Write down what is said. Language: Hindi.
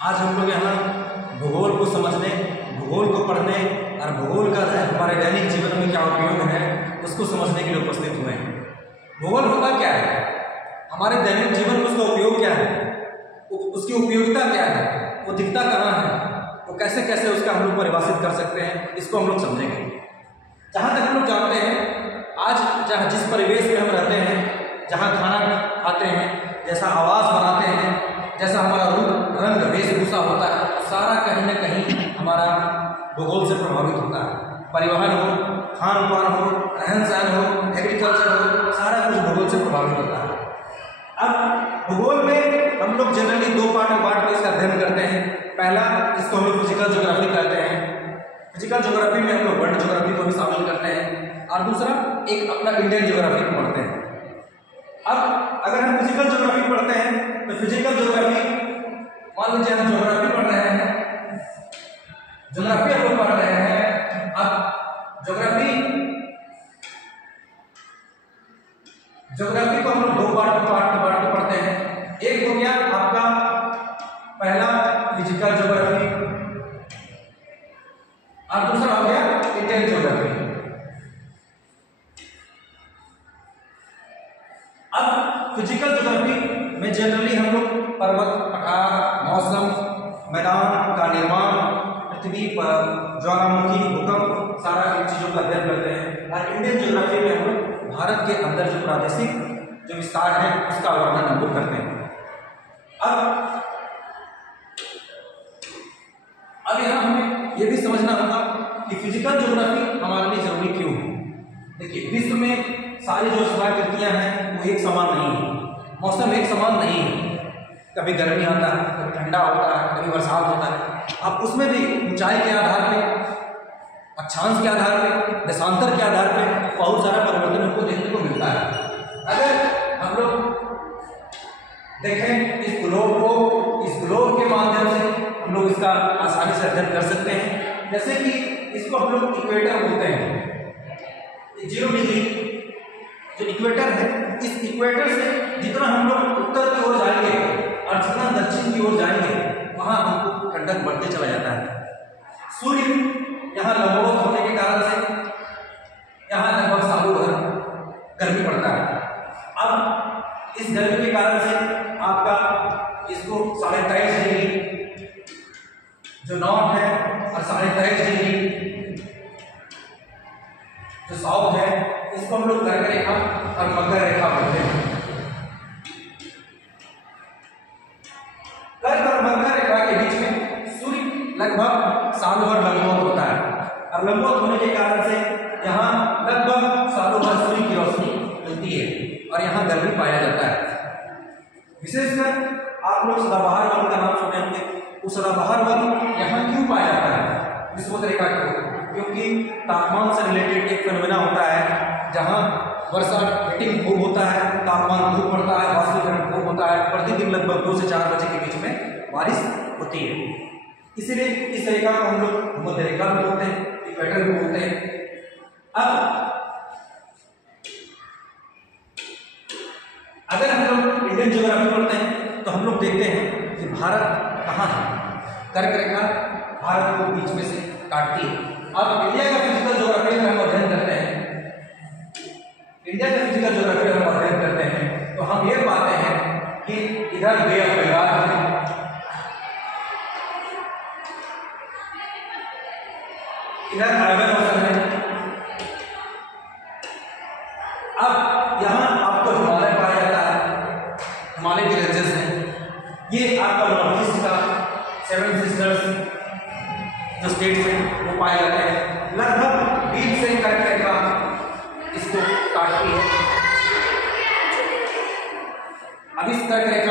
आज हम लोग यहाँ भूगोल को समझने, भूगोल को पढ़ने और भूगोल का हमारे दैनिक जीवन में क्या उपयोग है उसको समझने के लिए उपस्थित हुए हैं। भूगोल होता क्या है, हमारे दैनिक जीवन में उसका उपयोग क्या है, उसकी उपयोगिता क्या है, वो दिखता कहाँ है, वो कैसे कैसे उसका हम लोग परिभाषित कर सकते हैं, इसको हम लोग समझेंगे। जहाँ तक हम लोग जानते हैं, आज जहाँ जिस परिवेश में हम रहते हैं, जहाँ खाना खाते हैं, जैसा आवास बनाते हैं, जैसा हमारा रूप रंग वेशभूषा होता है, सारा कहीं ना कहीं हमारा भूगोल से प्रभावित होता है। परिवहन हो, खान पान हो, रहन सहन हो, एग्रीकल्चर हो, सारा कुछ भूगोल से प्रभावित होता है। अब भूगोल में हम लोग जनरली दो पार्ट में बांट कर इसका अध्ययन करते हैं। पहला, इसको हम लोग फिजिकल ज्योग्राफी कहते हैं। फिजिकल ज्योग्राफी में हम लोग वर्ल्ड ज्योग्राफी को भी शामिल करते हैं, और दूसरा एक अपना इंडियन ज्योग्राफी को पढ़ते हैं। अब अगर हम फिजिकल ज्योग्राफी पढ़ते हैं तो फिजिकल ज्योग्राफी, मान लीजिए हम ज्योग्राफी पढ़ रहे हैं, ज्योग्राफी हम लोग पढ़ रहे हैं। अब ज्योग्राफी को हम लोग दो पार्ट में पढ़ते हैं। एक हो गया आपका पहला फिजिकल ज्योग्राफी, और दूसरा हो गया इंडियन ज्योग्राफी। अब फिजिकल ज्योग्राफी में जनरली हम लोग पर्वत, पठार, मौसम, मैदान का निर्माण, पृथ्वी पर ज्वालामुखी, भूकंप, सारा इन चीजों का अध्ययन करते हैं। और इंडियन ज्योग्राफी में हम लोग भारत के अंदर जो प्रादेशिक जो विस्तार है उसका वर्णन हम लोग करते हैं। अब यहाँ हमें यह भी समझना होगा कि फिजिकल ज्योग्राफी हमारे लिए जरूरी क्यों है। देखिए, विश्व में सारी जो स्थलाकृतियां हैं वो एक समान नहीं है, मौसम एक समान नहीं है। कभी गर्मी आता है, कभी ठंडा होता है, कभी बरसात होता है। अब उसमें भी ऊंचाई के आधार पे, अक्षांश के आधार पे, देशांतर के आधार पे बहुत सारा परिवर्तन हमको देखने को मिलता है। अगर हम लोग देखें इस ग्लोब के माध्यम से हम लोग इसका आसानी से अध्ययन कर सकते हैं। जैसे कि इसको हम लोग इक्वेटर बोलते हैं। 0 डिग्री जो इक्वेटर है, इस इक्वेटर से जितना हम लोग उत्तर की ओर जाएंगे और जितना दक्षिण की ओर जाएंगे, वहां हमको ठंडक बढ़ते चला जाता है। सूर्य यहाँ लंबवत होने के कारण से यहाँ लगभग सालों भर गर्मी पड़ता है। अब इस गर्मी के कारण से आपका इसको 23.5 डिग्री जो नॉर्थ है और 23.5 डिग्री जो साउथ है, इसको हम लोग कर्क रेखा और मकर रेखा बोलते हैं। कर्क और मकर रेखा के बीच में सूर्य लगभग सालों भर लंबवत होता है, और लंबवत होने के कारण से यहाँ लगभग सालों भर सूर्य की रोशनी मिलती है और यहाँ गर्मी पाया जाता है। विशेषकर आप लोग सदाबहार वन का नाम सुने होंगे। उस सदाबहार वन यहाँ क्यों पाया जाता है विषुवत रेखा को? क्योंकि तापमान से रिलेटेड एक फेनोमेना होता है जहाँ वर्षा हीटिंग खूब होता है, तापमान खूब बढ़ता है, वाष्पीकरण खूब होता है। प्रतिदिन लगभग 2 से 4 बजे के बीच में बारिश होती है। इसीलिए इस रेखा को हम लोग भूमध्य रेखा भी बोलते हैं, इक्वेटर भी बोलते हैं। अब अगर हम लोग इंडियन ज्योग्राफी पढ़ते हैं तो हम लोग देखते हैं कि भारत कहाँ है। कर्क रेखा भारत को बीच में से काटती है। अब इंडिया का फिजिकल ज्योग्राफी हम अध्ययन करते हैं, तो हम ये पाते हैं कि इधर बे ऑफ बंगाल है, इधर अरबियन ओशन है। अब यहाँ आपको हिमालय पाया जाता है, हिमालय के रेंजेस हैं। ये आपका नॉर्थ ईस्ट का 7 सिस्टर्स जो स्टेट्स हैं वो पाए जाते हैं। लगभग 20 से कर्क रेखा इसको काटती है। अब इस कर्क रेखा